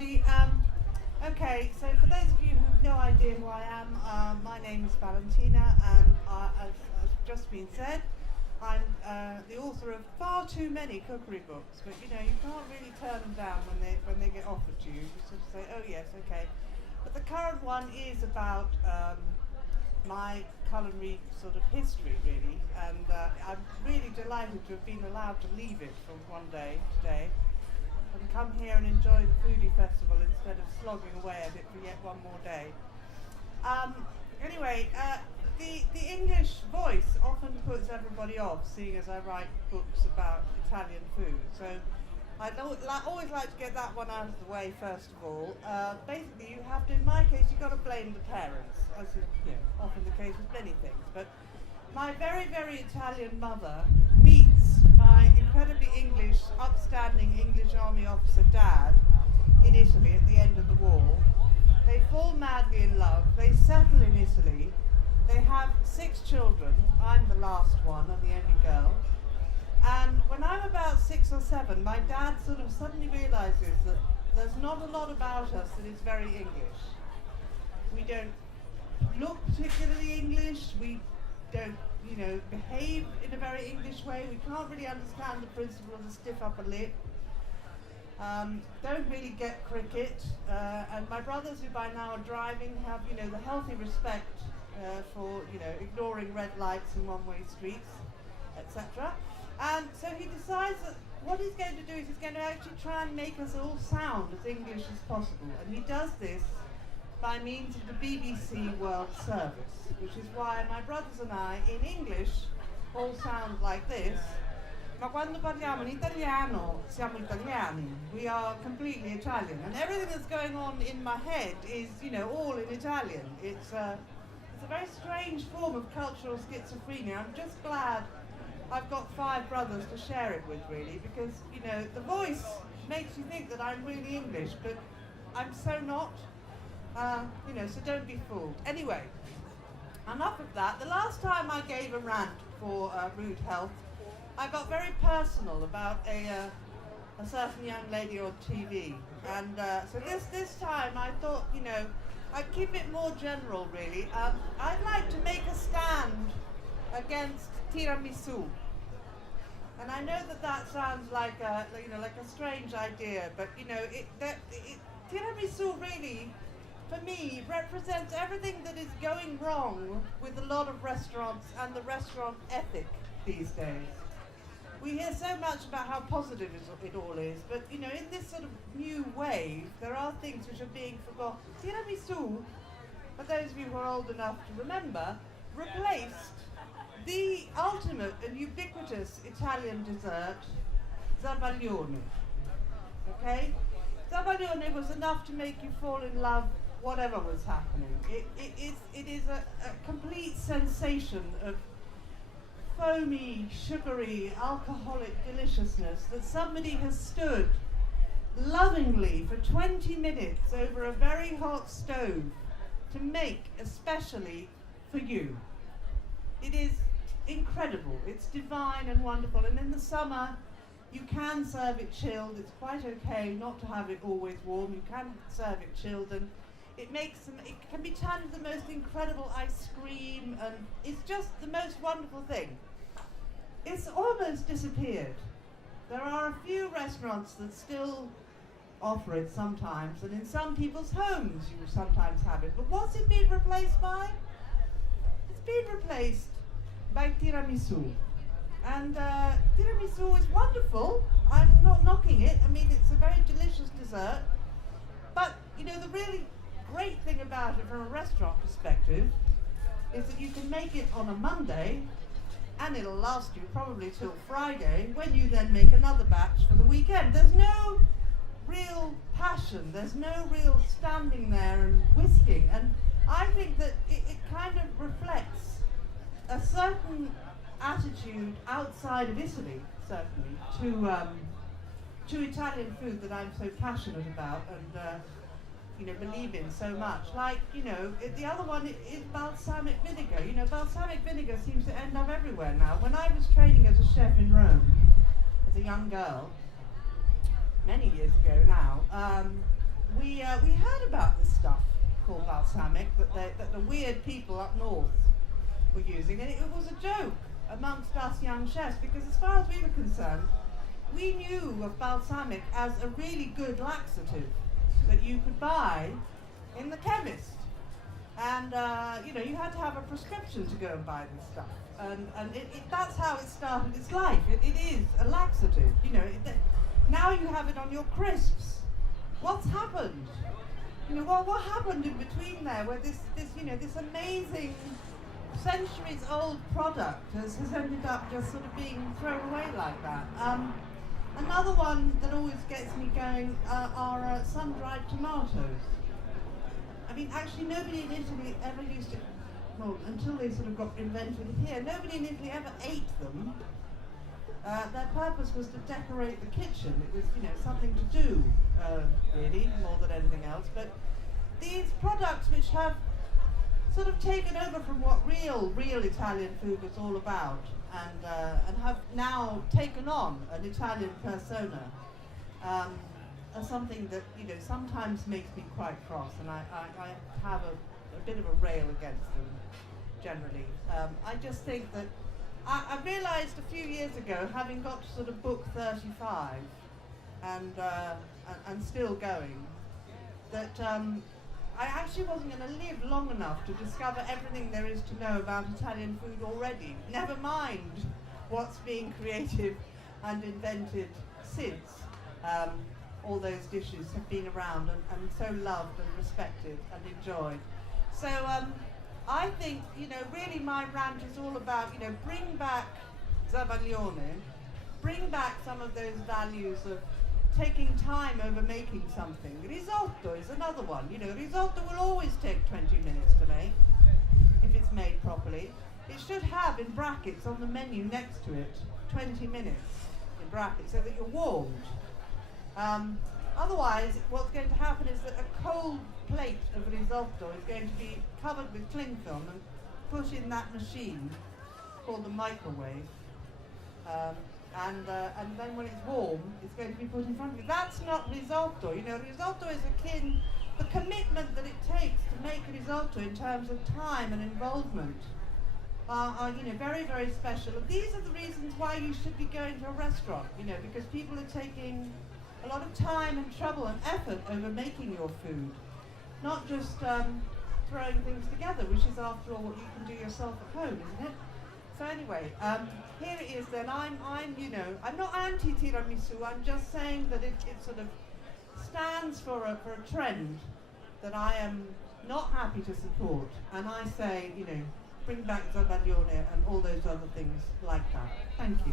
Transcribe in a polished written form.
everybody. Okay, so for those of you who have no idea who I am, my name is Valentina, and as just been said, I'm the author of far too many cookery books. But you know, you can't really turn them down when they get offered to you. You sort of say, oh yes, okay. But the current one is about my culinary sort of history, really, and I'm really delighted to have been allowed to leave it for one day today and come here and enjoy the Foodie Festival instead of slogging away at it for yet one more day. Anyway, the English voice often puts everybody off, seeing as I write books about Italian food. So I'd always like to get that one out of the way first of all. Basically, you have to, in my case, you've got to blame the parents, as is often the case with many things. But my very, very Italian mother meets my incredibly English, upstanding English army officer dad in Italy at the end of the war. They fall madly in love. They settle in Italy. They have 6 children. I'm the last one, I'm the only girl. And when I'm about 6 or 7, my dad sort of suddenly realizes that there's not a lot about us that is very English. We don't look particularly English. We don't, behave in a very English way. We can't really understand the principle of the stiff upper lip. Don't really get cricket. And my brothers, who by now are driving, have, the healthy respect for, ignoring red lights and one-way streets, etc. And so he decides that what he's going to do is he's going to actually try and make us all sound as English as possible. And he does this by means of the BBC World Service, which is why my brothers and I, in English, all sound like this. Ma quando parliamo in italiano, siamo italiani. We are completely Italian. And everything that's going on in my head is, all in Italian. It's a very strange form of cultural schizophrenia. I'm just glad I've got 5 brothers to share it with, really, because, the voice makes you think that I'm really English, but I'm so not. So don't be fooled. Anyway, enough of that. The last time I gave a rant for Rude Health, I got very personal about a certain young lady on TV. And so this time I thought, I'd keep it more general, really. I'd like to make a stand against Tiramisu. And I know that sounds like a strange idea, but Tiramisu really, for me, represents everything that is going wrong with a lot of restaurants and the restaurant ethic these days. We hear so much about how positive it all is, but in this sort of new wave, there are things which are being forgotten. Tiramisu, for those of you who are old enough to remember, replaced the ultimate and ubiquitous Italian dessert, zabaione. Okay? Zabaione was enough to make you fall in love whatever was happening. It is a complete sensation of foamy, sugary, alcoholic deliciousness that somebody has stood lovingly for 20 minutes over a very hot stove to make especially for you. It is incredible. It's divine and wonderful. And in the summer, you can serve it chilled. It's quite okay not to have it always warm. You can serve it chilled, and it can be turned into the most incredible ice cream, and it's just the most wonderful thing. It's almost disappeared. There are a few restaurants that still offer it sometimes, and in some people's homes you sometimes have it. But what's it been replaced by? It's been replaced by tiramisu. And tiramisu is wonderful. I'm not knocking it. I mean, it's a very delicious dessert. But, the really great thing about it from a restaurant perspective is that you can make it on a Monday, and it'll last you probably till Friday, when you then make another batch for the weekend. There's no real passion. There's no real standing there and whisking. And I think that it kind of reflects a certain attitude outside of Italy, certainly, to Italian food that I'm so passionate about and believe in so much. Like, the other one is balsamic vinegar. Balsamic vinegar seems to end up everywhere now. When I was training as a chef in Rome, as a young girl, many years ago now, we heard about this stuff called balsamic that the weird people up north were using, and it was a joke amongst us young chefs, because as far as we were concerned, we knew of balsamic as a really good laxative that you could buy in the chemist. And you had to have a prescription to go and buy this stuff. And that's how it started its life. It is a laxative. Now you have it on your crisps. What's happened? What happened in between there, where this amazing centuries-old product has ended up just sort of being thrown away like that? Another one that always gets me going are sun-dried tomatoes. I mean, actually, nobody in Italy ever used it. Well, until they sort of got invented here, nobody in Italy ever ate them. Their purpose was to decorate the kitchen. It was, something to do, really, more than anything else. But these products, which have sort of taken over from what real Italian food was all about, and have now taken on an Italian persona, are something that sometimes makes me quite cross, and I have a bit of a rail against them generally. I just think that I realised a few years ago, having got to sort of book 35 and still going, that I actually wasn't going to live long enough to discover everything there is to know about Italian food already, never mind what's being created and invented since. All those dishes have been around and so loved and respected and enjoyed. So I think, really my rant is all about, bring back Zabaglione, bring back some of those values of taking time over making something. Risotto is another one. Risotto will always take 20 minutes to make if it's made properly. It should have in brackets on the menu next to it 20 minutes in brackets so that you're warmed. Otherwise, what's going to happen is that a cold plate of risotto is going to be covered with cling film and put in that machine called the microwave. And then when it's warm, it's going to be put in front of you. That's not risotto. Risotto is akin, the commitment that it takes to make risotto in terms of time and involvement are very, very special. And these are the reasons why you should be going to a restaurant, because people are taking a lot of time and trouble and effort over making your food, not just throwing things together, which is after all what you can do yourself at home, isn't it? So anyway, here it is then. I'm not anti-tiramisu. I'm just saying that it sort of stands for a trend that I am not happy to support, and I say, bring back Zabaglione and all those other things like that. Thank you.